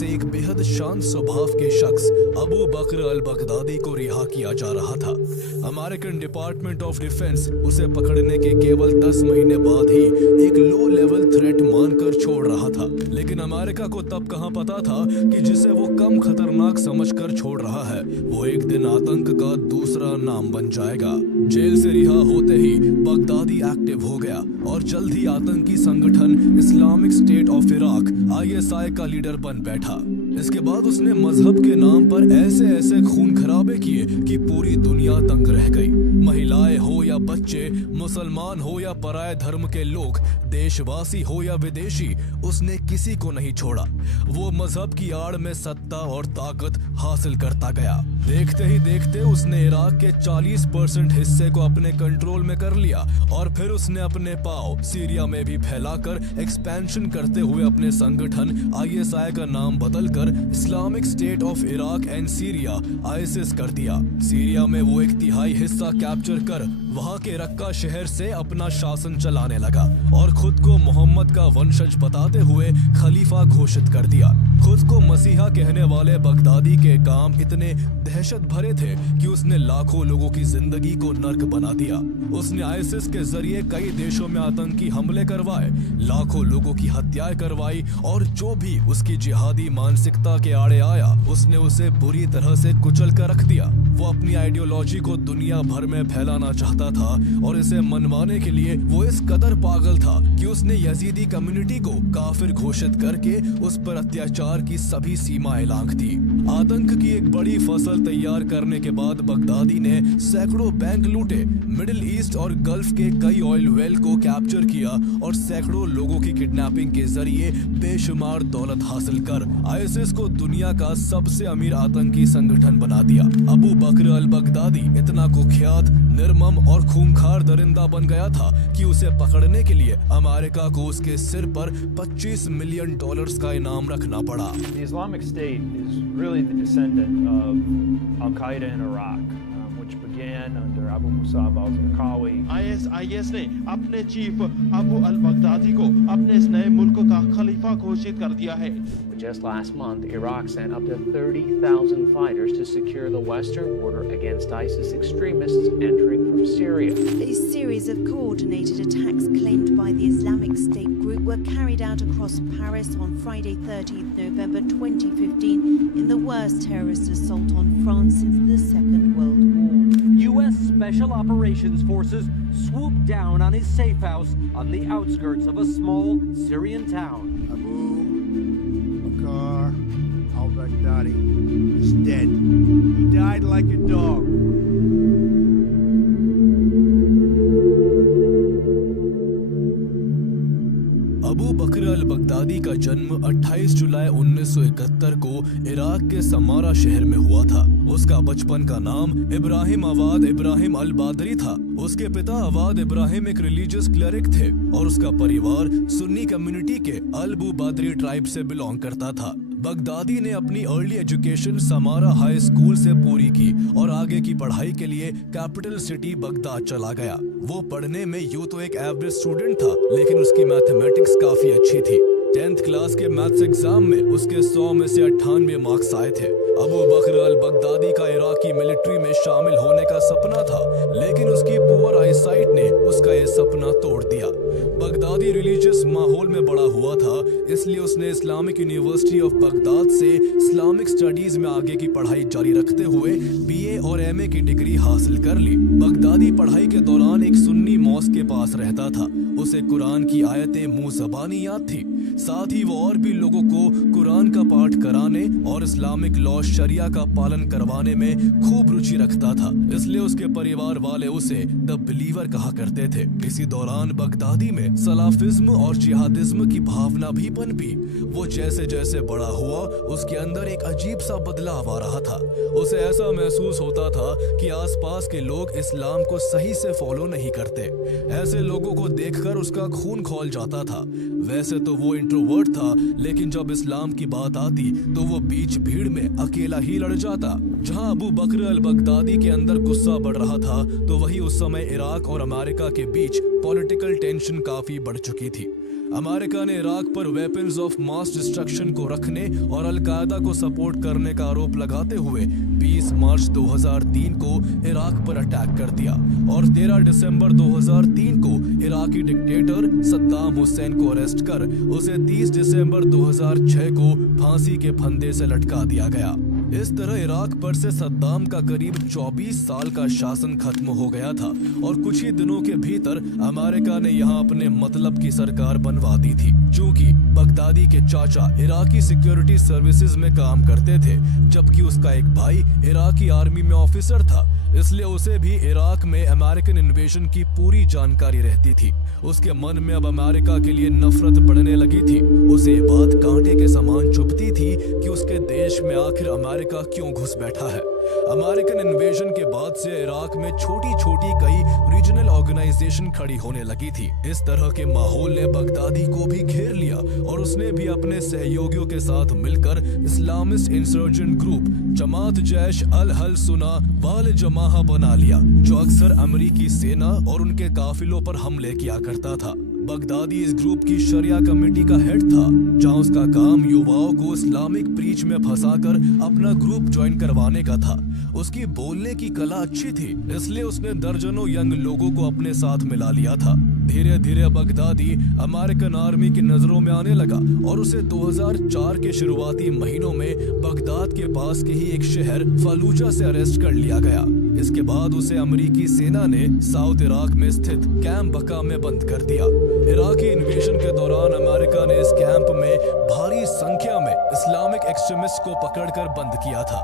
से एक बेहद शांत स्वभाव के शख्स अबू बकर अल बगदादी को रिहा किया जा रहा था। अमेरिकन डिपार्टमेंट ऑफ डिफेंस उसे पकड़ने के केवल 10 महीने बाद ही एक लो लेवल थ्रेट मानकर छोड़ रहा था। लेकिन अमेरिका को तब कहां पता था कि जिसे वो कम खतरनाक समझकर छोड़ रहा है वो एक दिन आतंक का दूसरा नाम बन जाएगा। जेल से रिहा होते ही बगदादी एक्टिव हो गया और जल्द ही आतंकी संगठन Islamic state of Iraq ISI का लीडर बन बैठा। इसके बाद उसने मजहब के नाम पर ऐसे ऐसे खून खराबे किए कि पूरी दुनिया दंग रह गई। महिलाएं हो या बच्चे, मुसलमान हो या पराये धर्म के लोग, देशवासी हो या विदेशी, उसने किसी को नहीं छोड़ा। वो मजहब की आड़ में सत्ता और ताकत हासिल करता गया। देखते ही देखते उसने इराक के 40% हिस्से को अपने कंट्रोल में कर लिया और फिर उसने अपने पांव सीरिया में भी फैलाकर एक्सपेंशन करते हुए अपने संगठन ISI का नाम बदलकर Islamic state of Iraq and Syria ISIS कर दिया। सीरिया में वो 1/3 हिस्सा कैप्चर कर वहां के रक्का शहर से अपना शासन चलाने लगा और खुद को मोहम्मद का वंशज बताते हुए खलीफा घोषित कर दिया। खुद को मसीहा कहने वाले बगदादी के काम इतने दहशत भरे थे कि उसने लाखों लोगों की जिंदगी को नर्क बना दिया। उसने ISIS के जरिए कई देशों में आतंकी हमले करवाए, लाखों लोगों की हत्याएं करवाई और जो भी उसकी जिहादी मानसिकता के आड़े आया उसने उसे बुरी तरह से कुचल कर रख दिया। वो अपनी आइडियोलॉजी को दुनिया भर में फैलाना चाहता था और इसे मनवाने के लिए वो इस कदर पागल था कि उसने यजीदी कम्युनिटी को काफिर घोषित करके उस पर अत्याचार की सभी सीमाएं लांघ दी। आतंक की एक बड़ी फसल तैयार करने के बाद बगदादी ने सैकड़ों बैंक लूटे, मिडिल ईस्ट और गल्फ के कई ऑयल वेल को कैप्चर किया और सैकड़ों लोगों की किडनैपिंग के जरिए बेशुमार दौलत हासिल कर ISIS को दुनिया का सबसे अमीर आतंकी संगठन बना दिया। अबू बकर अल बगदादी इतना कुख्यात, निर्मम और खूंखार दरिंदा बन गया था कि उसे पकड़ने के लिए अमेरिका को उसके सिर पर $25 मिलियन का इनाम रखना पड़ा। The Islamic State is really the descendant of Al-Qaeda in Iraq, which began under Abu Musab al-Zarqawi. IS ने अपने चीफ अबू अल-बगदादी को अपने इस नए मुल्क का खलीफा घोषित कर दिया है। Just last month, Iraq sent up to 30,000 fighters to secure the western border against ISIS extremists entering from Syria. A series of coordinated attacks claimed by the Islamic State group were carried out across Paris on Friday 13th November 2015 in the worst terrorist assault on France since the Second World War. U.S. Special Operations Forces swooped down on his safe house on the outskirts of a small Syrian town. Al-Baghdadi is dead. He died like a dog. Abu Bakr al Baghdadi का जन्म 28 जुलाई 1971 को Iraq के Samara शहर में हुआ था। उसका बचपन का नाम इब्राहिम अवाद इब्राहिम अल बादरी था। उसके पिता अवाद इब्राहिम एक रिलीजियस क्लरिक थे और उसका परिवार सुन्नी कम्युनिटी के अल बू बादरी ट्राइब से बिलोंग करता था। बगदादी ने अपनी early education Samarra high school से पूरी की और आगे की पढ़ाई के लिए कैपिटल सिटी बगदाद चला गया। वो पढ़ने में यूं तो एक एवरेज स्टूडेंट था, लेकिन उसकी मैथमेटिक्स काफी अच्छी थी। 10th क्लास के मैथ्स एग्जाम में उसके 100 में से 98 मार्क्स आए थे। अबू बकर अल बगदादी का इराकी मिलिट्री में शामिल होने का सपना था, लेकिन उसकी पुअर आईसाइट ने उसका ये सपना तोड़ दिया। बगदादी रिलीजियस माहौल में बड़ा हुआ था, इसलिए उसने इस्लामिक यूनिवर्सिटी ऑफ बगदाद से इस्लामिक स्टडीज में आगे की पढ़ाई जारी रखते हुए BA और MA की डिग्री हासिल कर ली। बगदादी पढ़ाई के दौरान एक सुन्नी मॉस्क के पास रहता था। उसे कुरान की आयतें मुंह ज़बानी याद थी। साथ ही वो और भी लोगों को कुरान का पाठ कराने और इस्लामिक लॉ शरिया का पालन करवाने में खूब रुचि रखता था, इसलिए उसके परिवार वाले उसे द बिलीवर कहा करते थे। इसी दौरान बगदादी में सलाफिज्म और जिहादिज्म की भावना भी पनपी। वो जैसे जैसे बड़ा हुआ उसके अंदर एक अजीब सा बदलाव आ रहा था। उसे ऐसा महसूस होता था कि आसपास के लोग इस्लाम को सही से फॉलो नहीं करते। ऐसे लोगों को देखकर उसका खून खौल जाता था। वैसे तो वो इंट्रोवर्ट था, लेकिन जब इस्लाम की बात आती तो वो बीच भीड़ में अकेला ही लड़ जाता। जहां अबू बकर अल बगदादी के अंदर गुस्सा बढ़ रहा था, तो वही उस समय इराक और अमेरिका के बीच पॉलिटिकल टेंशन काफी बढ़ चुकी थी। अमेरिका ने इराक पर वेपन्स ऑफ मास डिस्ट्रक्शन को रखने और अल-कायदा को सपोर्ट करने का आरोप लगाते हुए 20 मार्च 2003 को इराक पर अटैक कर दिया और 13 दिसंबर 2003 को इराकी डिक्टेटर सद्दाम हुसैन को अरेस्ट कर उसे 30 दिसंबर 2006 को फांसी के फंदे से लटका दिया गया। इस तरह इराक पर से सद्दाम का करीब 24 साल का शासन खत्म हो गया था और कुछ ही दिनों के भीतर अमेरिका ने यहाँ अपने मतलब की सरकार बनवा दी थी। चूंकि बगदादी के चाचा इराकी सिक्योरिटी सर्विसेज में काम करते थे जबकि उसका एक भाई इराकी आर्मी में ऑफिसर था, इसलिए उसे भी इराक में अमेरिकन इन्वेजन की पूरी जानकारी रहती थी। उसके मन में अब अमेरिका के लिए नफरत बढ़ने लगी थी। उसे ये बात कांटे के समान चुभती थी कि उसके देश में आखिर अमेरिका क्यों घुस बैठा है। अमेरिकन इन्वेजन के बाद से इराक में छोटी छोटी कई रीजनल ऑर्गेनाइजेशन खड़ी होने लगी थी। इस तरह के माहौल ने बगदादी को भी घेर लिया और उसने भी अपने सहयोगियों के साथ मिलकर इस्लामिस्ट इंसर्जेंट ग्रुप जमात जैश अल हल सुना वाल जमाहा बना लिया, जो अक्सर अमेरिकी सेना और उनके काफिलों पर हमले किया करता था। बगदादी इस ग्रुप की शरिया कमेटी का हेड था, जहां उसका काम युवाओं को इस्लामिक प्रीच में फंसाकर अपना ग्रुप ज्वाइन करवाने का था। उसकी बोलने की कला अच्छी थी, इसलिए उसने दर्जनों यंग लोगों को अपने साथ मिला लिया था। धीरे धीरे बगदादी अमेरिकन आर्मी की नजरों में आने लगा और उसे 2004 के शुरुआती महीनों में बगदाद के पास के ही एक शहर फलूजा से अरेस्ट कर लिया गया। इसके बाद उसे अमेरिकी सेना ने साउथ इराक में स्थित कैंप बका में बंद कर दिया। इराकी इन्वेजन के दौरान अमेरिका ने इस कैंप में भारी संख्या में इस्लामिक एक्सट्रीमिस्ट को पकड़कर बंद किया था।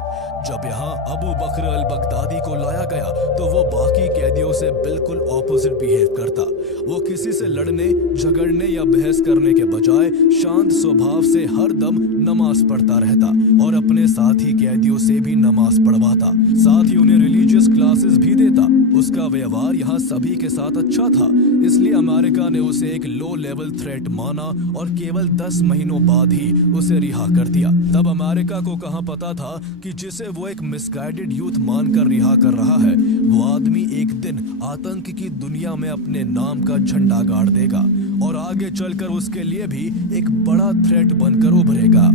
जब यहाँ अबू बकर अल बगदादी को लाया गया तो वो बाकी कैदियों से बिल्कुल ऑपोजिट बिहेव करता। वो किसी से लड़ने, झगड़ने या बहस करने के बजाय शांत स्वभाव से हर दम नमाज पढ़ता रहता और अपने साथी कैदियों से भी नमाज पढ़वाता, साथ ही उन्हें रिलीजियस क्लासेस भी देता। उसका व्यवहार यहाँ सभी के साथ अच्छा था, इसलिए अमेरिका ने उसे एक लो लेवल थ्रेट माना और केवल 10 महीनों बाद ही उसे रिहा कर दिया। तब अमेरिका को कहाँ पता था कि जिसे वो एक मिसगाइडेड यूथ मानकर रिहा कर रहा है, वो आदमी एक दिन आतंक की दुनिया में अपने नाम का झंडा गाड़ देगा और आगे चलकर उसके लिए भी एक बड़ा थ्रेट बनकर उभरेगा।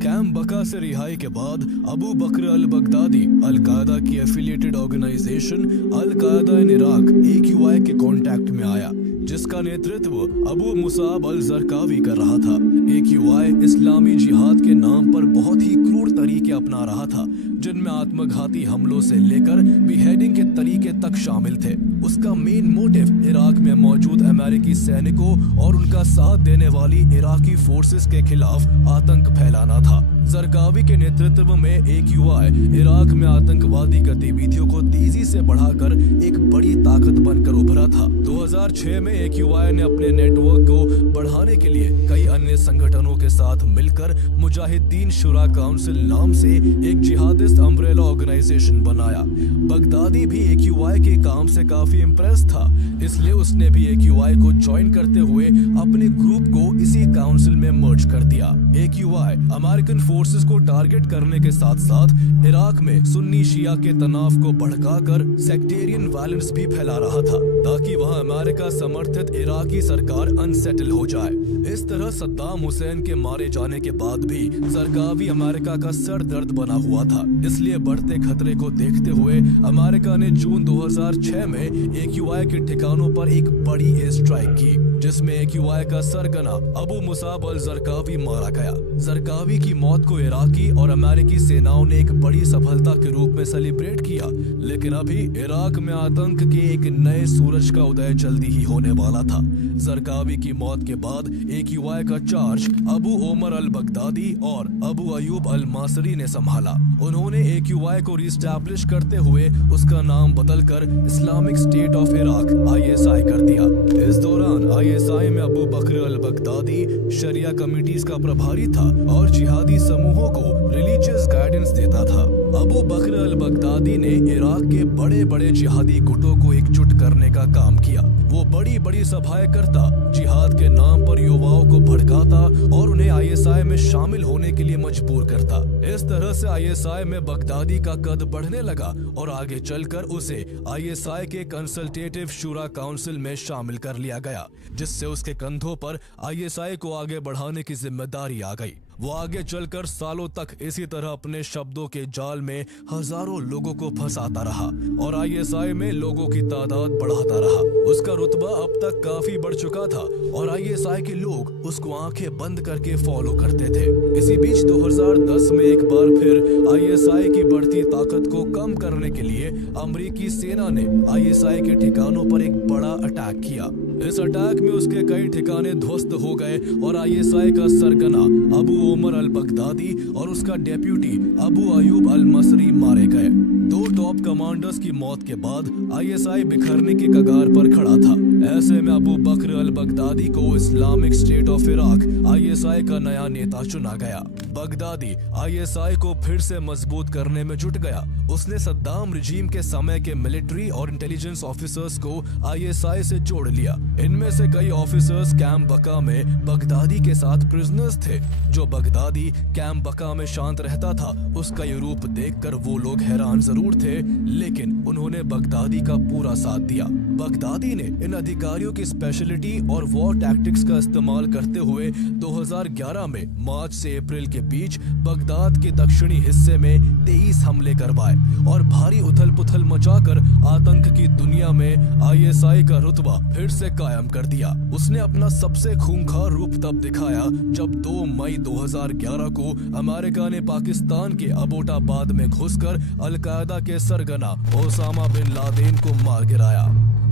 कैंप बका से रिहाई के बाद Abu Bakr al Baghdadi al Qaeda की affiliated organisation al Qaeda in Iraq AQI के कांटेक्ट में आया, जिसका नेतृत्व अबू मुसाब अल जरकावी कर रहा था। AQI इस्लामी जिहाद के नाम पर बहुत ही क्रूर तरीके अपना रहा था, जिनमें आत्मघाती हमलों से लेकर बिहेडिंग के तरीके तक शामिल थे। उसका मेन मोटिव इराक में मौजूद अमेरिकी सैनिकों और उनका साथ देने वाली इराकी फोर्सेस के खिलाफ आतंक फैलाना था। जरकावी के नेतृत्व में AQI इराक में आतंकवादी गतिविधियों को तेजी से बढ़ाकर एक बड़ी ताकत बनकर उभरा था। 2006 में AQI ने अपने नेटवर्क को बढ़ाने के लिए कई अन्य संगठनों के साथ मिलकर मुजाहिदीन शुरा काउंसिल नाम से एक जिहादिस्ट अम्ब्रेला ऑर्गेनाइजेशन बनाया। बगदादी भी AQI के काम से काफी इम्प्रेस था, इसलिए उसने भी AQI को ज्वाइन करते हुए अपने ग्रुप को इसी काउंसिल में मर्ज कर दिया। AQI अमेरिकन फोर्सेस को टारगेट करने के साथ साथ इराक में सुन्नी शिया के तनाव को भड़काकर सेक्टेरियन वायलेंस भी फैला रहा था, ताकि वहां अमेरिका समर्थित इराकी सरकार अनसेटल हो जाए। इस तरह सद्दाम हुसैन के मारे जाने के बाद भी जरकावी अमेरिका का सर दर्द बना हुआ था। इसलिए बढ़ते खतरे को देखते हुए अमेरिका ने जून 2006 में AQI के ठिकानों पर एक बड़ी एयर स्ट्राइक की, जिसमें AQI का सरगना अबू मुसाब अल जरकावी मारा गया। जरकावी की मौत को इराकी और अमेरिकी सेनाओं ने एक बड़ी सफलता के रूप में सेलिब्रेट किया, लेकिन अभी इराक में आतंक के एक नए सूरज का उदय जल्दी ही होने वाला था। जरकावी की मौत के बाद AQI का charge Abu Omar al Baghdadi और अबू अयूब अल मासरी ने संभाला। उन्होंने AQI को रिस्टैब्लिश करते हुए उसका नाम बदलकर Islamic state of Iraq ISI कर दिया। इस दौरान ISI में अबू बकर अल बगदादी शरिया कमिटीज का प्रभारी था और जिहादी समूहों को रिलीजियस गाइडेंस देता था। अबू बकर अल बगदादी ने इराक के बड़े बड़े जिहादी गुटों को एकजुट करने का काम किया। वो बड़ी बड़ी सभाएं करता, जिहाद के नाम पर युवाओं को भड़काता और उन्हें ISI में शामिल होने के लिए मजबूर करता। इस तरह से ISI में बगदादी का कद बढ़ने लगा और आगे चलकर उसे ISI के कंसल्टेटिव शूरा काउंसिल में शामिल कर लिया गया, जिससे उसके कंधों पर ISI को आगे बढ़ाने की जिम्मेदारी आ गई। वो आगे चलकर सालों तक इसी तरह अपने शब्दों के जाल में हजारों लोगों को फंसाता रहा और ISI में लोगों की तादाद बढ़ाता रहा। उसका रुतबा अब तक काफी बढ़ चुका था और ISI के लोग उसको आंखें बंद करके फॉलो करते थे। इसी बीच 2010 में एक बार फिर ISI की बढ़ती ताकत को कम करने के लिए अमेरिकी सेना ने ISI के ठिकानों पर एक बड़ा अटैक किया। इस अटैक में उसके कई ठिकाने ध्वस्त हो गए और ISI का सरगना अबू उमर अल बगदादी और उसका डेप्यूटी अबू अयूब अल मसरी मारे गए। 2 टॉप कमांडर्स की मौत के बाद ISI बिखरने की कगार पर खड़ा था। ऐसे में अबू बकर अल बगदादी को Islamic state of Iraq ISI का नया नेता चुना गया। बगदादी ISI को फिर से मजबूत करने में जुट गया। उसने सद्दाम रिजीम के समय के मिलिट्री और इंटेलिजेंस ऑफिसर्स को ISI से जोड़ लिया। इनमें से कई ऑफिसर्स कैंप बका में बगदादी के साथ प्रिजनर्स थे। जो बगदादी कैंप बका में शांत रहता था, उसका ये रूप देखकर वो लोग हैरान जरूर थे, लेकिन उन्होंने बगदादी का पूरा साथ दिया। बगदादी ने इन अधिकारियों की स्पेशलिटी और वॉर टैक्टिक्स का इस्तेमाल करते हुए 2011 में मार्च से अप्रैल के बीच बगदाद के दक्षिणी हिस्से में 23 हमले करवाए और भारी उथल पुथल मचाकर आतंक की दुनिया में ISI का रुतबा फिर से कायम कर दिया। उसने अपना सबसे खूंखार रूप तब दिखाया जब 2 मई 2011 को अमेरिका ने पाकिस्तान के अबोटाबाद में घुसकर अल-कायदा के सरगना ओसामा बिन लादेन को मार गिराया।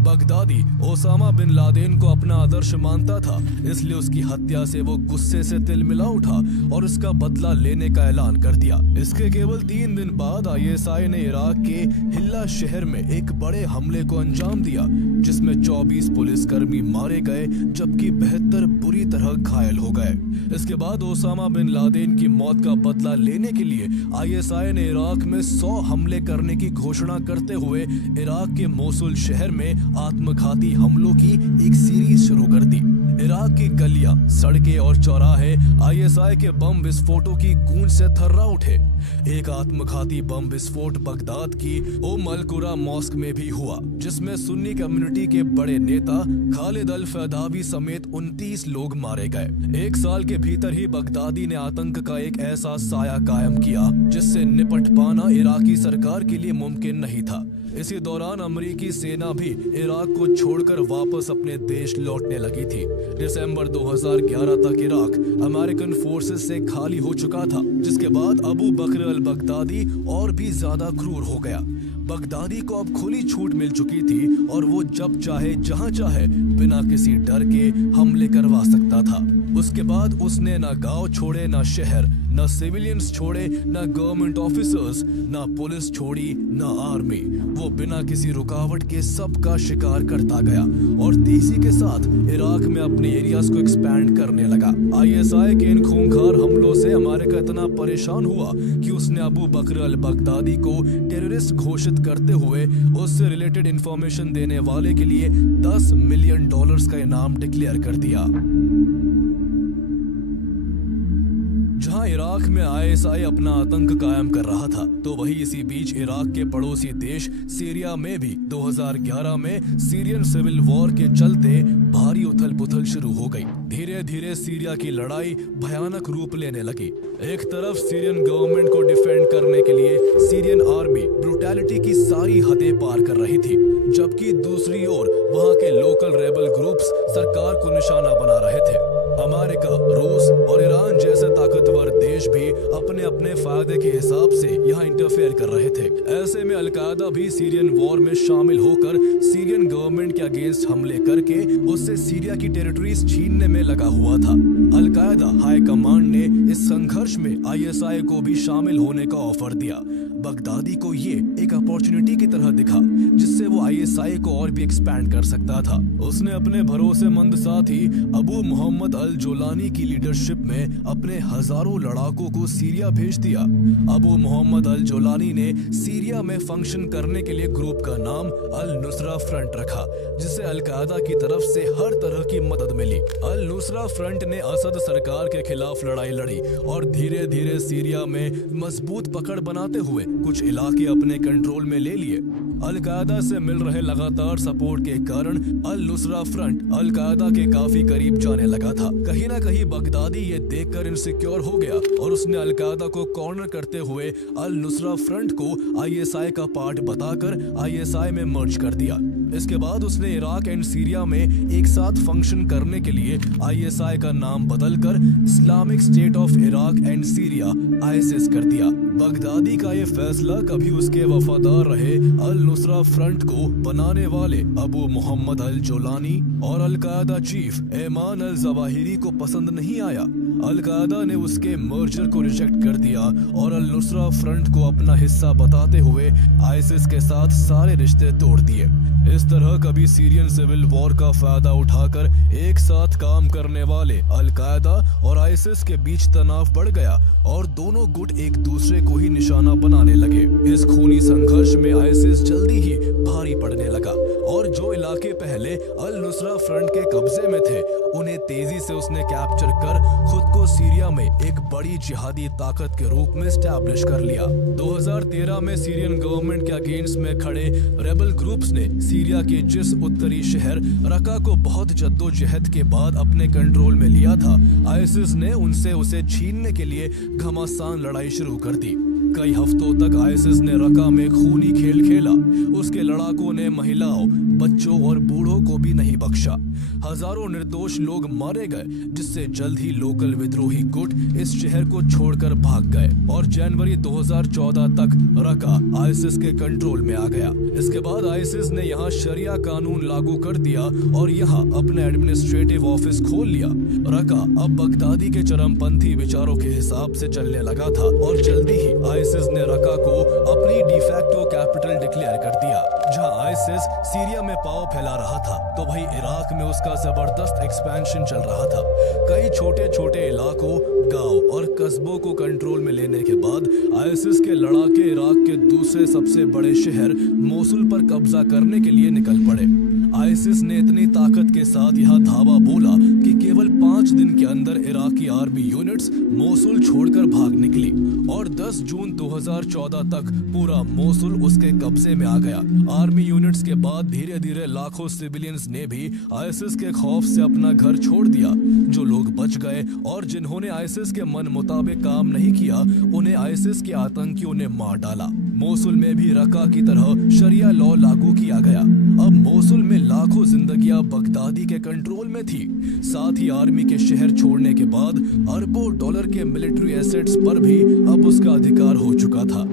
बगदादी ओसामा बिन लादेन को अपना आदर्श मानता था, इसलिए उसकी हत्या से वो गुस्से से तिलमिला उठा और उसका बदला लेने का ऐलान कर दिया। इसके केवल 3 दिन बाद ISI ने इराक के हिल्ला शहर में एक बड़े हमले को अंजाम दिया, जिसमें 24 पुलिसकर्मी मारे गए जबकि 72 बुरी तरह घायल हो गए। इसके बाद ओसामा बिन लादेन की मौत का बदला लेने के लिए ISI ने इराक में 100 हमले करने की घोषणा करते हुए इराक के मोसुल शहर में आत्मघाती हमलों की एक सीरीज शुरू कर दी। इराक की गलियां, सड़कें और चौराहे ISI के बम विस्फोटों की गूंज से थर्रा उठे। एक आत्मघाती बम विस्फोट बगदाद की उम अल कुरा मॉस्क में भी हुआ, जिसमें सुन्नी कम्युनिटी के बड़े नेता खालिद अल फैदावी समेत 29 लोग मारे गए। 1 साल के भीतर ही बगदादी ने आतंक का एक ऐसा साया कायम किया जिससे निपट पाना इराकी सरकार के लिए मुमकिन नहीं था। इसी दौरान अमेरिकी सेना भी इराक को छोड़कर वापस अपने देश लौटने लगी थी। दिसंबर 2011 तक इराक अमेरिकन फोर्सेस से खाली हो चुका था, जिसके बाद अबू बकर अल बगदादी और भी ज्यादा क्रूर हो गया। बगदादी को अब खुली छूट मिल चुकी थी और वो जब चाहे जहां चाहे बिना किसी डर के हमले करवा सकता था। उसके बाद उसने ना गांव छोड़े, ना शहर, ना सिविलियंस छोड़े, ना गवर्नमेंट ऑफिसर्स, ना पुलिस छोड़ी, ना आर्मी। वो बिना किसी रुकावट के सबका शिकार करता गया और तेजी के साथ इराक में अपने एरियाज को एक्सपैंड करने लगा। ISI के इन खूंखार हमलों से अमेरिका इतना परेशान हुआ कि उसने अबू बकर अल बगदादी को टेररिस्ट घोषित करते हुए उससे रिलेटेड इंफॉर्मेशन देने वाले के लिए $10 मिलियन का इनाम डिक्लेयर कर दिया। जहां इराक में ISI अपना आतंक कायम कर रहा था, तो वही इसी बीच इराक के पड़ोसी देश सीरिया में भी 2011 में सीरियन सिविल वॉर के चलते भारी उथल पुथल शुरू हो गई। धीरे धीरे सीरिया की लड़ाई भयानक रूप लेने लगी। एक तरफ सीरियन गवर्नमेंट को डिफेंड करने के लिए सीरियन आर्मी ब्रुटैलिटी की सारी हदें पार कर रही थी, जबकि दूसरी ओर वहां के लोकल रेबल ग्रुप्स सरकार को निशाना बना रहे थे। अमेरिका, रूस और ईरान जैसे ताकतवर देश भी अपने अपने फायदे के हिसाब से यहाँ इंटरफेयर कर रहे थे। ऐसे में अल-कायदा भी सीरियन वॉर में शामिल होकर सीरियन गवर्नमेंट के अगेंस्ट हमले करके उससे सीरिया की टेरिटरीज छीनने में लगा हुआ था। अल-कायदा हाई कमांड ने इस संघर्ष में ISI को भी शामिल होने का ऑफर दिया। बगदादी को ये एक अपॉर्चुनिटी की तरह दिखा जिससे वो ISI को और भी एक्सपैंड कर सकता था। उसने अपने भरोसेमंद साथी अबू मोहम्मद अल जोलानी की लीडरशिप में अपने हजारों लड़ाकों को सीरिया भेज दिया। अबू मोहम्मद अल जोलानी ने सीरिया में फंक्शन करने के लिए ग्रुप का नाम अल नुसरा फ्रंट रखा, जिससे अल कायदा की तरफ से हर तरह की मदद मिली। अल नुसरा फ्रंट ने असद सरकार के खिलाफ लड़ाई लड़ी और धीरे धीरे सीरिया में मजबूत पकड़ बनाते हुए कुछ इलाके अपने कंट्रोल में ले लिए। अल कायदा से मिल रहे लगातार सपोर्ट के कारण अल नुसरा फ्रंट अल कायदा के काफी करीब जाने लगा था। कहीं ना कहीं बगदादी ये देखकर इनसिक्योर हो गया और उसने अल कायदा को कॉर्नर करते हुए अल नुसरा फ्रंट को ISI का पार्ट बताकर ISI में मर्ज कर दिया। इसके बाद उसने इराक एंड सीरिया में एक साथ फंक्शन करने के लिए ISI का नाम बदलकर Islamic state of Iraq and Syria ISIS कर दिया। बगदादी का ये फैसला कभी उसके वफादार रहे अल नुसरा फ्रंट को बनाने वाले अबू मोहम्मद अल जोलानी और अल कायदा चीफ ऐमान अल जवाहिरी को पसंद नहीं आया। अल कायदा ने उसके मर्जर को रिजेक्ट कर दिया और अल नुसरा फ्रंट को अपना हिस्सा बताते हुए ISIS के साथ सारे रिश्ते तोड़ दिए। इस तरह कभी सीरियन सिविल वॉर का फायदा उठाकर एक साथ काम करने वाले अल कायदा और ISIS के बीच तनाव बढ़ गया और दोनों गुट एक दूसरे को ही निशाना बनाने लगे। इस खूनी संघर्ष में ISIS जल्दी ही भारी पड़ने लगा और जो इलाके पहले अल नुसरा फ्रंट के कब्जे में थे उन्हें तेजी से उसने कैप्चर कर खुद को सीरिया में एक बड़ी जिहादी ताकत के रूप में स्टैब्लिश कर लिया। 2013 में सीरियन गवर्नमेंट के अगेंस्ट में खड़े रेबल ग्रुप्स ने सीरिया के जिस उत्तरी शहर रका को बहुत जद्दोजहद के बाद अपने कंट्रोल में लिया था, ISIS ने उनसे उसे छीनने के लिए घमासान लड़ाई शुरू कर दी। कई हफ्तों तक ISIS ने रका में खूनी खेल खेला। उसके लड़ाकों ने महिलाओं, बच्चों और बूढ़ों को भी नहीं बख्शा। हजारों निर्दोष लोग मारे गए, जिससे जल्द ही लोकल विद्रोही गुट इस शहर को छोड़कर भाग गए और जनवरी 2014 तक रका ISIS के कंट्रोल में आ गया। इसके बाद ISIS ने यहाँ शरिया कानून लागू कर दिया और यहाँ अपने एडमिनिस्ट्रेटिव ऑफिस खोल लिया। रका अब बगदादी के चरमपंथी विचारों के हिसाब से चलने लगा था और जल्दी ही ISIS ने रका को अपनी डिफैक्टो कैपिटल डिक्लेयर कर दिया। जहाँ ISIS सीरिया में पांव फैला रहा था तो वहीं इराक में उसका जबरदस्त एक्सपेंशन चल रहा था। कई छोटे छोटे इलाकों, गांव और कस्बों को कंट्रोल में लेने के बाद ISIS के लड़ाके इराक के दूसरे सबसे बड़े शहर मोसुल पर कब्जा करने के लिए निकल पड़े। ISIS ने इतनी ताकत के साथ यहाँ धावा बोला कि केवल 5 दिन के अंदर इराकी आर्मी यूनिट्स मोसुल छोड़कर भाग निकली और 10 जून 2014 तक पूरा मोसुल उसके कब्जे में आ गया। आर्मी यूनिट्स के बाद धीरे धीरे लाखों सिविलियंस ने भी ISIS के खौफ से अपना घर छोड़ दिया। जो लोग बच गए और जिन्होंने ISIS के मन मुताबिक काम नहीं किया, उन्हें ISIS के आतंकियों ने मार डाला। मोसुल में भी रका की तरह शरिया लॉ लागू किया गया। अब मोसुल में लाखों जिंदगियां बगदादी के कंट्रोल में थी। साथ ही आर्मी के शहर छोड़ने के बाद अरबों डॉलर के मिलिट्री एसेट्स पर भी अब उसका अधिकार हो चुका था।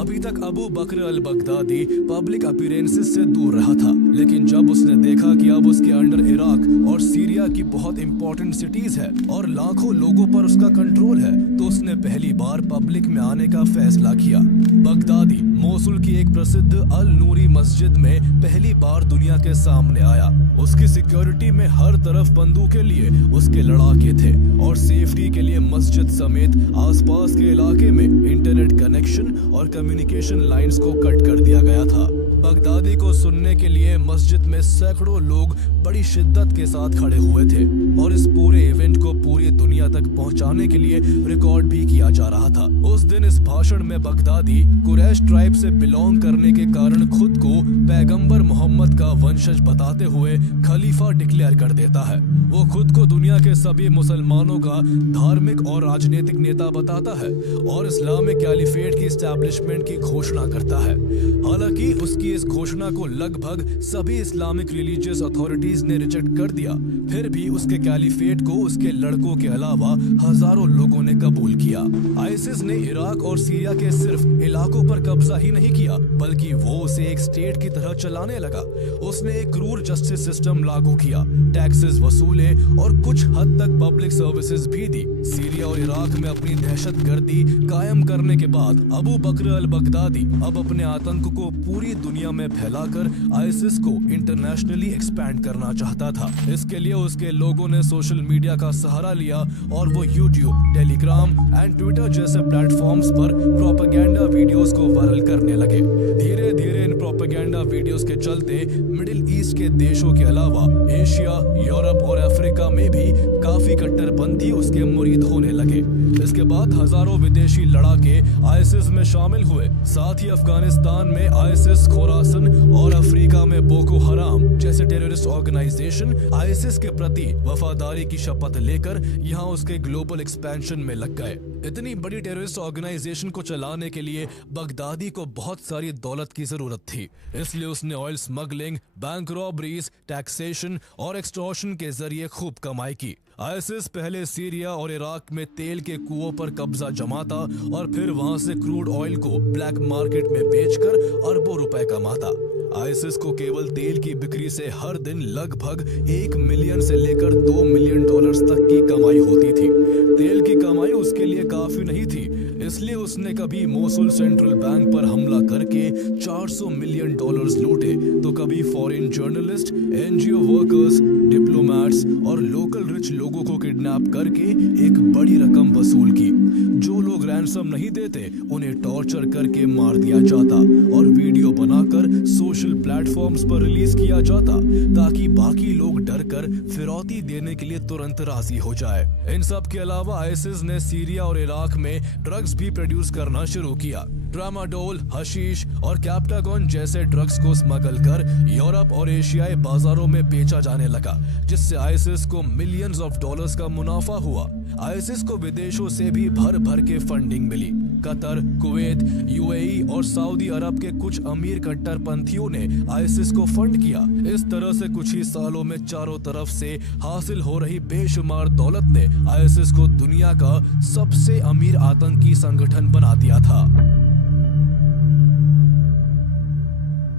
अभी तक Abu Bakr al Baghdadi public appearances से दूर रहा था, लेकिन जब उसने देखा कि अब उसके अंडर इराक और सीरिया की बहुत इंपॉर्टेंट सिटीज है और लाखों लोगों पर उसका कंट्रोल है, तो उसने पहली बार पब्लिक में आने का फैसला किया। बगदादी मोसुल की एक प्रसिद्ध अल नूरी मस्जिद में पहली बार दुनिया के सामने आया। उसकी सिक्योरिटी में हर तरफ बंदूकें लिए उसके लड़ाके थे और सेफ्टी के लिए मस्जिद समेत आसपास के इलाके में इंटरनेट कनेक्शन और कम्युनिकेशन लाइंस को कट कर दिया गया था। बगदादी को सुनने के लिए मस्जिद में सैकड़ों लोग बड़ी शिद्दत के साथ खड़े हुए थे और इस पूरे इवेंट को पूरी दुनिया तक पहुंचाने के लिए रिकॉर्ड भी किया जा रहा था। उस दिन इस भाषण में बगदादी कुरैश ट्राइब से बिलोंग करने के कारण खुद को पैगंबर मोहम्मद का वंशज बताते हुए खलीफा डिक्लेयर कर देता है। वो खुद को दुनिया के सभी मुसलमानों का धार्मिक और राजनीतिक नेता बताता है और इस्लामिक कैलिफेट की एस्टैब्लिशमेंट की घोषणा करता है। हालांकि उसकी की इस घोषणा को लगभग सभी इस्लामिक रिलीजियस अथॉरिटीज ने रिजेक्ट कर दिया, फिर भी उसके कैलिफेट को उसके लड़कों के अलावा हजारों लोगों ने कबूल किया। आईसिस ने इराक और सीरिया के सिर्फ इलाकों पर कब्जा ही नहीं किया, बल्कि वो उसे एक स्टेट की तरह चलाने लगा। उसने एक क्रूर जस्टिस सिस्टम लागू किया, टैक्सेस वसूले और कुछ हद तक पब्लिक सर्विसेज भी दी। सीरिया और इराक में अपनी दहशतगर्दी कायम करने के बाद अबू बकर अल बगदादी अब अपने आतंक को पूरी दुनिया में फैलाकर आईसिस को इंटरनेशनली एक्सपैंड करना चाहता था। इसके लिए उसके लोगों ने सोशल मीडिया का सहारा लिया और वो यूट्यूब, टेलीग्राम एंड ट्विटर जैसे प्लेटफॉर्म्स पर प्रोपेगेंडा वीडियोस को वायरल करने लगे। धीरे धीरे इन प्रोपेगेंडा वीडियोस के चलते मिडिल ईस्ट के देशों के अलावा एशिया, यूरोप और अफ्रीका में भी काफी कट्टरपंथी उसके मुरीद होने लगे। इसके बाद हजारों विदेशी लड़ाके आईसिस में शामिल हुए। साथ ही अफगानिस्तान में आईसिस, खोरासन और अफ्रीका में बोको हराम जैसे टेररिस्ट ऑर्गेनाइजेशन आईसिस के प्रति वफादारी की शपथ लेकर यहाँ उसके ग्लोबल एक्सपेंशन में लग गए। इतनी बड़ी टेररिस्ट ऑर्गेनाइजेशन को चलाने के लिए बगदादी को बहुत सारी दौलत की जरूरत थी, इसलिए उसने oil smuggling, bank robberies, taxation और एक्सटॉर्शन के जरिए खूब कमाई की। आईसिस पहले सीरिया और इराक में तेल के कुओं पर कब्जा जमाता और फिर वहां से क्रूड ऑयल को ब्लैक मार्केट में बेचकर अरबों रुपए कमाता। आईसिस को केवल तेल की बिक्री से हर दिन लगभग 1 मिलियन से लेकर 2 मिलियन डॉलर्स तक की कमाई होती थी। तेल की कमाई उसके लिए काफी नहीं थी, इसलिए उसने कभी मोसुल सेंट्रल बैंक पर हमला करके 400 मिलियन डॉलर्स लूटे, तो कभी foreign journalist, NGO workers, diplomats और लोकल रिच लोगों को किडनैप करके एक बड़ी रकम वसूल की। जो लोग रैंसम नहीं देते उन्हें टॉर्चर करके मार दिया जाता और वीडियो बनाकर सोशल प्लेटफॉर्म्स पर रिलीज किया जाता, ताकि बाकी लोग डरकर फिरौती देने के लिए तुरंत राजी हो जाए। इन सब के अलावा आईसिस ने सीरिया और इराक में ड्रग्स भी प्रोड्यूस करना शुरू किया। ट्रामाडोल, हशीश और कैप्टागॉन जैसे ड्रग्स को स्मगल कर यूरोप और एशियाई बाजारों में बेचा जाने लगा, जिससे आईसिस को मिलियंस ऑफ डॉलर्स का मुनाफा हुआ। आईसिस को विदेशों से भी भर भर के फंडिंग मिली। कतर, कुवैत, यूएई और सऊदी अरब के कुछ अमीर कट्टरपंथियों ने आईसिस को फंड किया। इस तरह से कुछ ही सालों में चारों तरफ से हासिल हो रही बेशुमार दौलत ने आईसिस को दुनिया का सबसे अमीर आतंकी संगठन बना दिया था।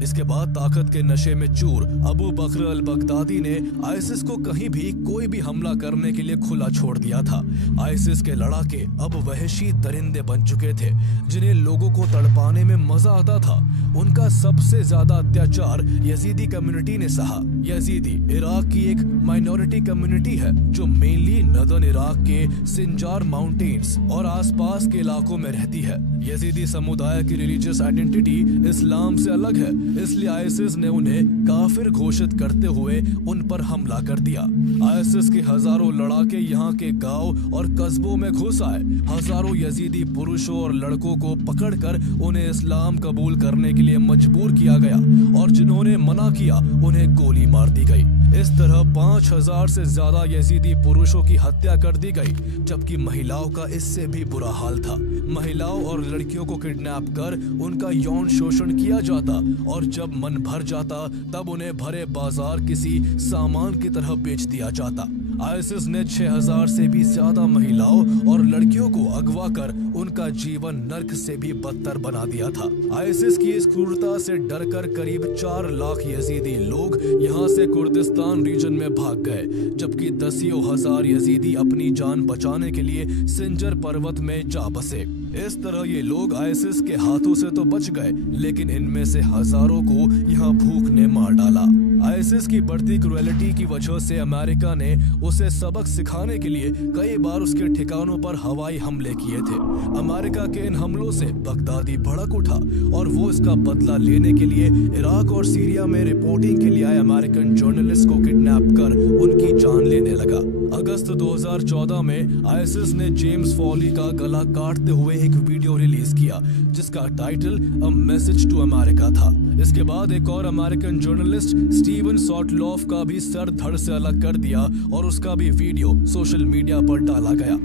इसके बाद ताकत के नशे में चूर अबू बकर अल बगदादी ने आईसिस को कहीं भी कोई भी हमला करने के लिए खुला छोड़ दिया था। आईसिस के लड़ाके अब वहशी दरिंदे बन चुके थे, जिन्हें लोगों को तड़पाने में मजा आता था। उनका सबसे ज्यादा अत्याचार यजीदी कम्युनिटी ने सहा। यजीदी इराक की एक माइनॉरिटी कम्युनिटी है जो मेनली नदर्न इराक के सिंजार माउंटेन्स और आसपास के इलाकों में रहती है। यजीदी समुदाय की रिलीजियस आइडेंटिटी इस्लाम से अलग है, इसलिए आईसिस ने उन्हें काफिर घोषित करते हुए उन पर हमला कर दिया। आईसिस के हजारों लड़ाके यहाँ के गांव और कस्बों में घुस आए। हजारों यजीदी पुरुषों और लड़कों को पकड़कर उन्हें इस्लाम कबूल करने के लिए मजबूर किया गया और जिन्होंने मना किया उन्हें गोली मार दी गई। इस तरह 5000 से ज्यादा यजीदी पुरुषों की हत्या कर दी गई, जबकि महिलाओं का इससे भी बुरा हाल था। महिलाओं और लड़कियों को किडनैप कर उनका यौन शोषण किया जाता और जब मन भर जाता तब उन्हें भरे बाजार किसी सामान की तरह बेच दिया जाता। आईसिस ने 6000 से भी ज्यादा महिलाओं और लड़कियों को अगवा कर उनका जीवन नर्क से भी बदतर बना दिया था। आईसिस की इस क्रूरता से डरकर करीब 4 लाख यजीदी लोग यहाँ से कुर्दिस्तान रीजन में भाग गए, जबकि दसियों हजार यजीदी अपनी जान बचाने के लिए सिंजर पर्वत में जा बसे। इस तरह ये लोग आईसिस के हाथों से तो बच गए, लेकिन इनमें से हजारों को यहाँ भूख ने मार डाला। आईसिस की बढ़ती क्रूएलिटी की वजह से अमेरिका ने उसे सबक सिखाने के लिए कई बार उसके ठिकानों पर हवाई हमले किए थे। अमेरिका के इन हमलों से बगदादी भड़क उठा और वो इसका बदला लेने के लिए इराक और सीरिया में रिपोर्टिंग के लिए आए अमेरिकन जर्नलिस्ट को किडनैप कर उनकी जान लेने लगा। अगस्त 2014 में आईसिस ने जेम्स फॉली का गला काटते हुए एक वीडियो रिलीज किया, जिसका title a message to America था। इसके बाद एक और अमेरिकन जर्नलिस्ट स्टीवन सॉटलॉफ का भी सर धड़ से अलग कर दिया और उसका भी वीडियो सोशल मीडिया पर डाला गया।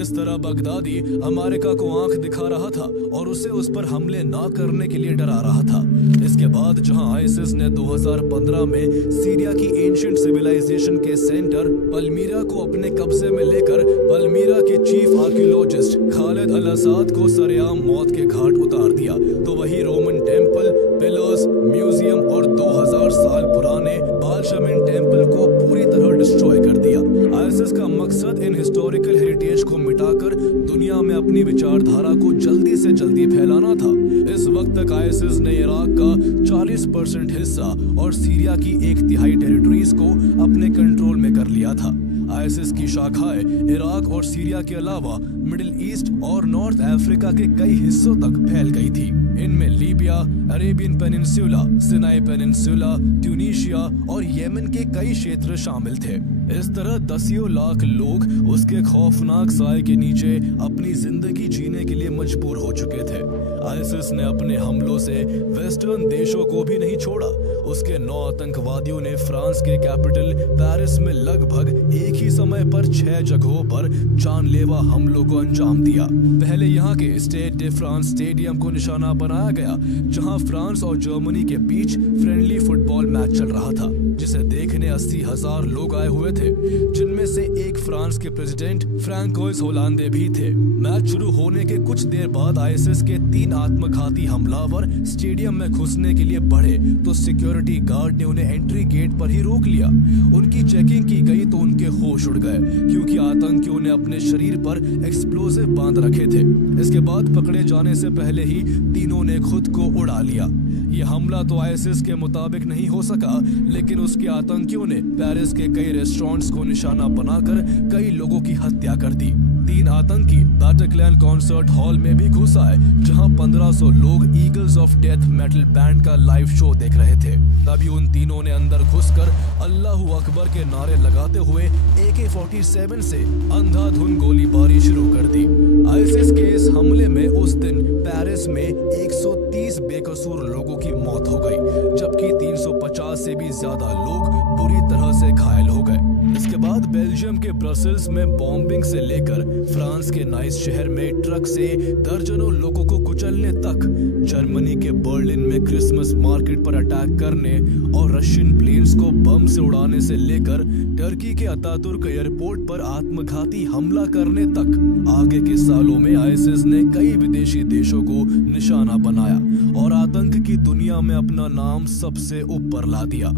इस तरह बगदादी अमेरिका को आंख दिखा रहा था और उसे उस पर हमले ना करने के लिए डरा रहा था। इसके बाद जहां आईसिस ने 2015 में सीरिया की एंशिएंट सिविलाइजेशन के सेंटर पल्मीरा को अपने कब्जे में लेकर पल्मीरा के चीफ आर्कियोलॉजिस्ट खालिद अल असाद को सरेआम मौत के घाट उतार दिया, तो वही रोमन टेम्पल, पिलर्स, म्यूजियम और 2000 साल पुराने बालशमिन टेम्पल को पूरी तरह डिस्ट्रॉय कर दिया। आईसिस का मकसद इन हिस्टोरिकल हेरिटेज को मिटाकर दुनिया में अपनी विचारधारा को जल्दी से जल्दी फैलाना था। इस वक्त तक आईसिस ने इराक का 40% हिस्सा और सीरिया की 1/3 टेरिटरीज को अपने कंट्रोल में कर लिया था। आईसिस की शाखाएं इराक और सीरिया के अलावा मिडिल ईस्ट और नॉर्थ अफ्रीका के कई हिस्सों तक फैल गई थी। इनमें Libya, Arabian peninsula, Sinai peninsula, Tunisia और येमेन के कई क्षेत्र शामिल थे। इस तरह दसियों लाख लोग उसके खौफनाक साए के नीचे अपनी जिंदगी जीने के लिए मजबूर हो चुके थे। आईसिस ने अपने हमलों से वेस्टर्न देशों को भी नहीं छोड़ा। उसके 9 आतंकवादियों ने फ्रांस के कैपिटल पेरिस में लगभग एक ही समय पर 6 जगहों पर जानलेवा हमलों को अंजाम दिया। पहले यहाँ के स्टेड डे फ्रांस स्टेडियम को निशाना बनाया गया, जहाँ फ्रांस और जर्मनी के बीच फ्रेंडली फुटबॉल मैच चल रहा था, जिसे देखने 80,000 लोग आए हुए थे, जिनमें से एक फ्रांस के प्रेसिडेंट फ्रैंकोइस होलांदे भी थे। मैच शुरू होने के कुछ देर बाद आईसिस के 3 आत्मघाती हमलावर स्टेडियम में घुसने के लिए बढ़े तो सिक्योरिटी गार्ड ने उन्हें एंट्री गेट पर ही रोक लिया। उनकी चेकिंग की गई तो उनके होश उड़ गए, क्योंकि आतंकियों ने अपने शरीर पर एक्सप्लोजिव बांध रखे थे। इसके बाद पकड़े जाने से पहले ही तीनों ने खुद को उड़ा लिया। यह हमला तो आईसिस के मुताबिक नहीं हो सका, लेकिन उसके आतंकियों ने पेरिस के कई रेस्टोरेंट्स को निशाना बनाकर कई लोगों की हत्या कर दी। 3 आतंकी बैटक्लैन कॉन्सर्ट हॉल में भी घुस आए, जहां 1500 लोग eagles of death metal band का लाइव शो देख रहे थे। तभी उन तीनों ने अंदर घुसकर अल्लाहू अकबर के नारे लगाते हुए AK-47 से अंधाधुन गोलीबारी शुरू कर दी। आईसिस के इस हमले में उस दिन पेरिस में 130 बेकसूर लोगों की मौत हो गई, जबकि 350 से भी ज्यादा लोग बुरी तरह से घायल हो गए। इसके बाद बेल्जियम के ब्रसेल्स में बॉम्बिंग से लेकर फ्रांस के नाइस शहर में ट्रक से दर्जनों लोगों को कुचलने तक, जर्मनी के बर्लिन में क्रिसमस मार्केट पर अटैक करने और रशियन प्लेन्स को बम से उड़ाने से लेकर टर्की के अतातुर्क एयरपोर्ट पर आत्मघाती हमला करने तक, आगे के सालों में आईसिस ने कई विदेशी देशों को निशाना बनाया और आतंक की दुनिया में अपना नाम सबसे ऊपर ला दिया।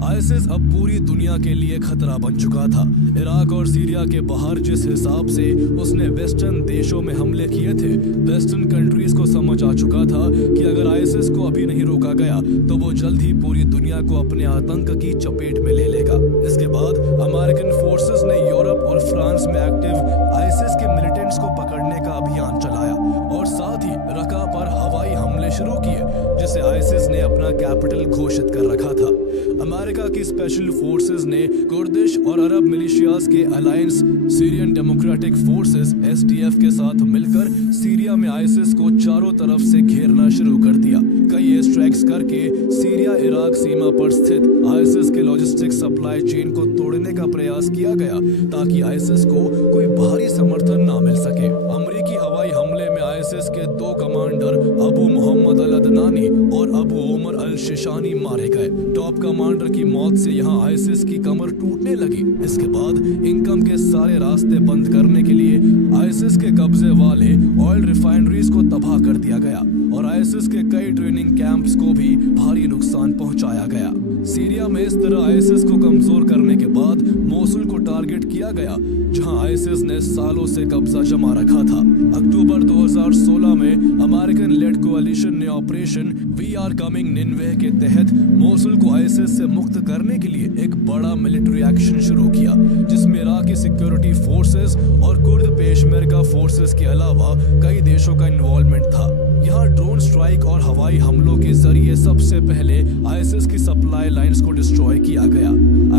आईसिस अब पूरी दुनिया के लिए खतरा बन चुका था। इराक और सीरिया के बाहर जिस हिसाब से उसने वेस्टर्न देशों में हमले किए थे, वेस्टर्न कंट्रीज को समझ आ चुका था कि अगर आईसिस को अभी नहीं रोका गया तो वो जल्द ही पूरी दुनिया को अपने आतंक की चपेट में ले लेगा। इसके बाद अमेरिकन फोर्सेस ने यूरोप और फ्रांस में एक्टिव आईसिस के मिलिटेंट्स को पकड़ने का अभियान चलाया और साथ ही रका पर हवाई हमले शुरू किए, जिसे आईसिस ने अपना कैपिटल घोषित कर रखा था। अमेरिका की स्पेशल फोर्सेस ने कुर्दिश और अरब मिलिशियाज के alliance Syrian democratic forces SDF के साथ मिलकर सीरिया में आईसिस को चारों तरफ से घेरना शुरू कर दिया। कई एयर स्ट्राइक्स करके सीरिया इराक सीमा पर स्थित आईसिस के लॉजिस्टिक सप्लाई चेन को तोड़ने का प्रयास किया गया, ताकि आईसिस को कोई बाहरी समर्थन ना मिल सके। अमेरिकी हवाई हमले में आईसिस के 2 कमांडर अबू मोहम्मद अल अदनानी और अबू उमर अल शिशानी मारे गए। टॉप कमांडर की मौत से यहाँ आईसिस की कमर टूटने लगी। इसके बाद इनकम के सारे रास्ते बंद करने के लिए आईसिस के कब्जे वाले ऑयल रिफाइनरीज को तबाह कर दिया गया और आईसिस के कई ट्रेनिंग कैंप्स को भी भारी नुकसान पहुंचाया गया। सीरिया में इस तरह आईसिस को कमजोर करने के बाद मोसुल को टारगेट किया गया, जहां आईसिस ने सालों से कब्जा जमा रखा था। अक्टूबर 2016 में अमेरिकन लेड कोalition ने ऑपरेशन वी आर कमिंग निन्वे के तहत मोसुल को आईसिस से मुक्त करने के लिए एक बड़ा मिलिट्री एक्शन शुरू किया, जिसमें इराकी सिक्योरिटी फोर्सेस और कुर्द पेशमर्गा फोर्सेस के अलावा कई देशों का इन्वॉल्वमेंट था। यहाँ ड्रोन स्ट्राइक और हवाई हमलों के जरिए सबसे पहले आईसिस की सप्लाई लाइंस को डिस्ट्रॉय किया गया।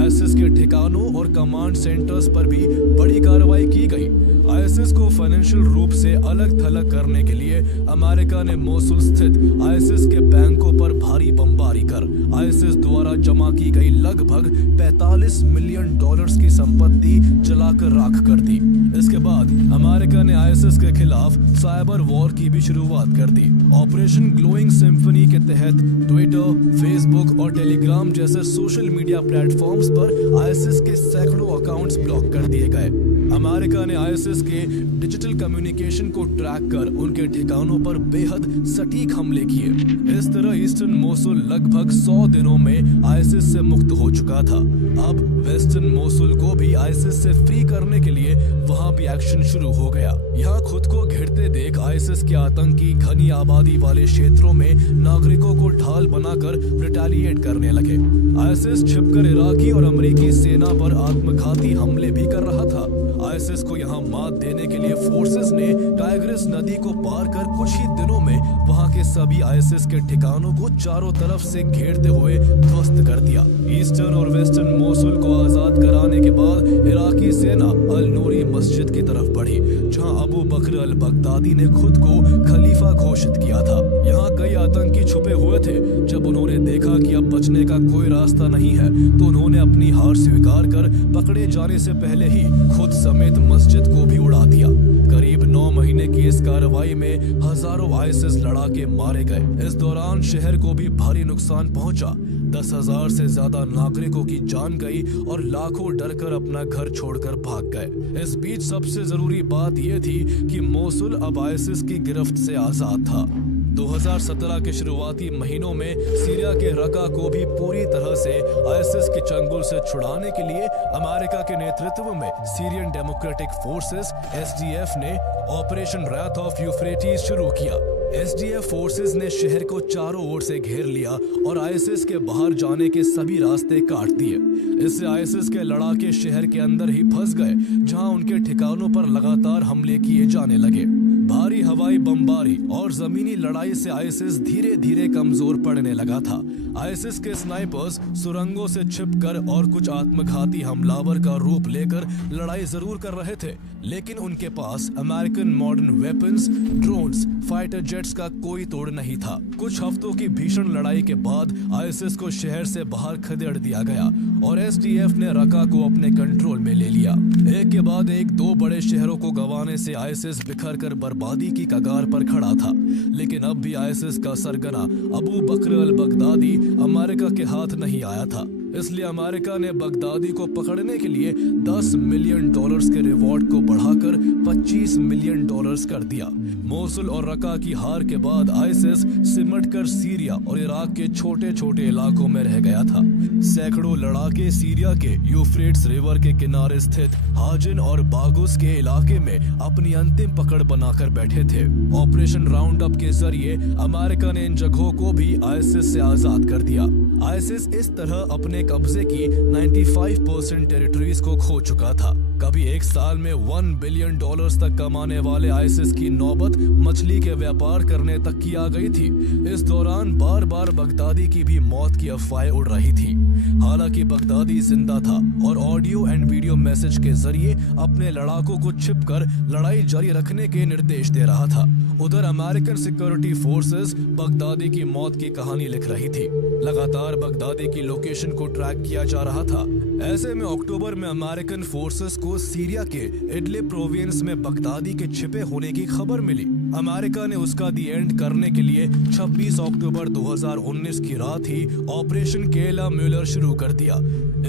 आईएसएस के ठिकानों और कमांड सेंटर्स पर भी बड़ी कार्रवाई की गई। आईएसएस को फाइनेंशियल रूप से अलग थलग करने के लिए अमेरिका ने मोसुल स्थित आईएसएस के बैंकों पर भारी बमबारी कर आईएसएस द्वारा जमा की गई लगभग 45 मिलियन डॉलर्स की संपत्ति जलाकर राख कर दी। इसके बाद अमेरिका ने आईएसएस के खिलाफ साइबर वॉर की भी शुरुआत कर दी। ऑपरेशन ग्लोइंग सिम्फनी के तहत ट्विटर, फेसबुक और टेलीग्राम जैसे सोशल मीडिया प्लेटफॉर्म्स पर आईएसएस के सैकड़ों अकाउंट्स ब्लॉक कर दिए गए। अमेरिका ने आईएसएस के डिजिटल कम्युनिकेशन को ट्रैक कर उनके ठिकानों पर बेहद सटीक हमले किए। इस तरह ईस्टर्न मोसुल लगभग 100 दिनों में आईएसएस से मुक्त हो चुका था। अब वेस्टर्न मोसुल को भी आईएसएस से फ्री करने के लिए वहां भी एक्शन शुरू हो गया। यहाँ खुद को घिरते देख आईएसएस के आतंकी घनी आबादी वाले क्षेत्रों में नागरिकों को ढाल बनाकर रिटेलिएट करने लगे। आईएसएस छिपकर इराकी और अमेरिकी सेना पर आत्मघाती हमले भी कर रहा था। आईएसएस को यहाँ मात देने के लिए फोर्सेस ने टाइग्रिस नदी को पार कर कुछ ही दिनों में वहाँ के सभी आईएसएस के ठिकानों को चारों तरफ से घेरते हुए ध्वस्त कर दिया। ईस्टर्न और वेस्टर्न मोसुल को आजाद कराने के बाद इराकी सेना अल नूरी मस्जिद की तरफ बढ़ी, जहाँ अबू बकर अल बगदादी ने खुद को खलीफा घोषित किया था। यहाँ कई आतंकी छुपे हुए थे। जब उन्होंने देखा कि अब बचने का कोई रास्ता नहीं है, तो उन्होंने अपनी हार स्वीकार कर पकड़े जाने से पहले ही खुद समेत मस्जिद को भी उड़ा दिया। करीब 9 महीने की इस कार्रवाई में हजारों आईएसएस लड़ाके मारे गए। इस दौरान शहर को भी भारी नुकसान पहुंचा। 10,000 से ज्यादा नागरिकों की जान गई और लाखों डरकर अपना घर छोड़कर भाग गए। इस बीच सबसे जरूरी बात यह थी कि मोसुल अब आईएसएस की गिरफ्त से आजाद था। 2017 के शुरुआती महीनों में सीरिया के रका को भी पूरी तरह से आईएसएस के चंगुल से छुड़ाने के लिए अमेरिका के नेतृत्व में सीरियन डेमोक्रेटिक फोर्सेस (SDF) ने ऑपरेशन राथ ऑफ यूफ्रेटिस शुरू किया। SDF फोर्सेस ने शहर को चारों ओर से घेर लिया और आईएसएस के बाहर जाने के सभी रास्ते काट दिए। इससे आईएसएस के लड़ाके शहर के अंदर ही फंस गए, जहां उनके ठिकानों पर लगातार हमले किए जाने लगे। भारी हवाई बमबारी और जमीनी लड़ाई से आईएसएस धीरे धीरे कमजोर पड़ने लगा था। आईएसएस के स्नाइपर्स सुरंगों से छिपकर और कुछ आत्मघाती हमलावर का रूप लेकर लड़ाई जरूर कर रहे थे, लेकिन उनके पास American modern weapons, drones, fighter jets का कोई तोड़ नहीं था। कुछ हफ्तों की भीषण लड़ाई के बाद आईएसएस को शहर से बाहर खदेड़ दिया गया और SDF ने रका को अपने कंट्रोल में ले लिया। एक के बाद एक 2 बड़े शहरों को गंवाने से आईएसएस बिखर कर बर्बादी की कगार पर खड़ा था। लेकिन अब भी आईएसएस का सरगना Abu Bakr al Baghdadi America के हाथ नहीं आया था। इसलिए अमेरिका ने बगदादी को पकड़ने के लिए $10 मिलियन के रिवॉर्ड को बढ़ाकर $25 मिलियन कर दिया। मोसुल और रका की हार के बाद आईएसएस सिमटकर सीरिया और इराक के छोटे छोटे इलाकों में रह गया था। सैकड़ों लड़ाके सीरिया के यूफ्रेट्स रिवर के किनारे स्थित हाजिन और बागुस के इलाके में अपनी अंतिम पकड़ बनाकर बैठे थे। ऑपरेशन राउंड अप के जरिए अमेरिका ने इन जगहों को भी आईएसएस से आजाद कर दिया। आईएसएस इस तरह अपने कब्जे की 95% टेरिटरीज को खो चुका था। कभी एक साल में $1 बिलियन तक कमाने वाले आईएसएस की नौबत मछली के व्यापार करने तक की आ गई थी। इस दौरान बार बार बगदादी की भी मौत की अफवाहें उड़ रही थी। हालांकि बगदादी जिंदा था और ऑडियो एंड वीडियो मैसेज के जरिए अपने लड़ाकों को छिपकर लड़ाई जारी रखने के निर्देश दे रहा था। उधर अमेरिकन सिक्योरिटी फोर्सेस बगदादी की मौत की कहानी लिख रही थी। लगातार बगदादी की लोकेशन को ट्रैक किया जा रहा था। ऐसे में अक्टूबर में अमेरिकन फोर्सेस को सीरिया के इडलिब प्रोविंस में बगदादी के छिपे होने की खबर मिली। अमेरिका ने उसका दी एंड करने के लिए 26 अक्टूबर 2019 की रात ही ऑपरेशन केला म्यूलर शुरू कर दिया।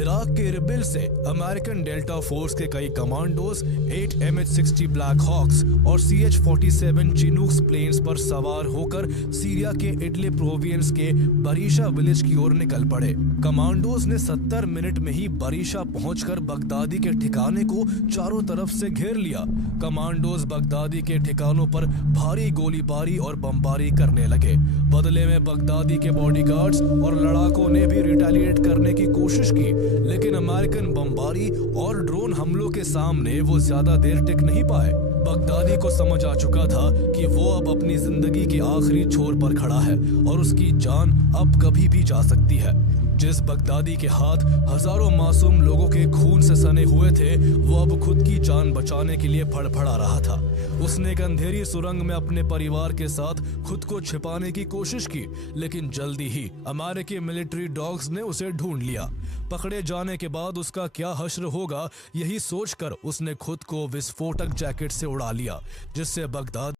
इराक के इरबिल से अमेरिकन डेल्टा फोर्स के कई कमांडोज 8 MH-60 ब्लैक हॉक्स और CH-47 चिनूक्स प्लेन्स पर सवार होकर सीरिया के इडलिब प्रोविंस के बरीशा विलेज की ओर निकल पड़े। कमांडोज ने 70 मिनट में ही बरीशा पहुंचकर बगदादी के ठिकाने को चारों तरफ से घेर लिया। कमांडोज बगदादी के ठिकानों पर भारी गोलीबारी और बमबारी करने लगे। बदले में बगदादी के बॉडीगार्ड्स और लड़ाकों ने भी रिटेलिएट करने की कोशिश की, लेकिन अमेरिकन बमबारी और ड्रोन हमलों के सामने वो ज्यादा देर टिक नहीं पाए। बगदादी को समझ आ चुका था कि वो अब अपनी जिंदगी के आखिरी छोर पर खड़ा है और उसकी जान अब कभी भी जा सकती है। जिस बगदादी के हाथ हजारों मासूम लोगों के खून से सने हुए थे, वो अब खुद की जान बचाने के लिए फड़फड़ा रहा था। उसने एक अंधेरी सुरंग में अपने परिवार के साथ खुद को छिपाने की कोशिश की, लेकिन जल्दी ही अमेरिकी मिलिट्री डॉग्स ने उसे ढूंढ लिया। पकड़े जाने के बाद उसका क्या हश्र होगा, यही सोचकर उसने खुद को विस्फोटक जैकेट से उड़ा लिया, जिससे बगदाद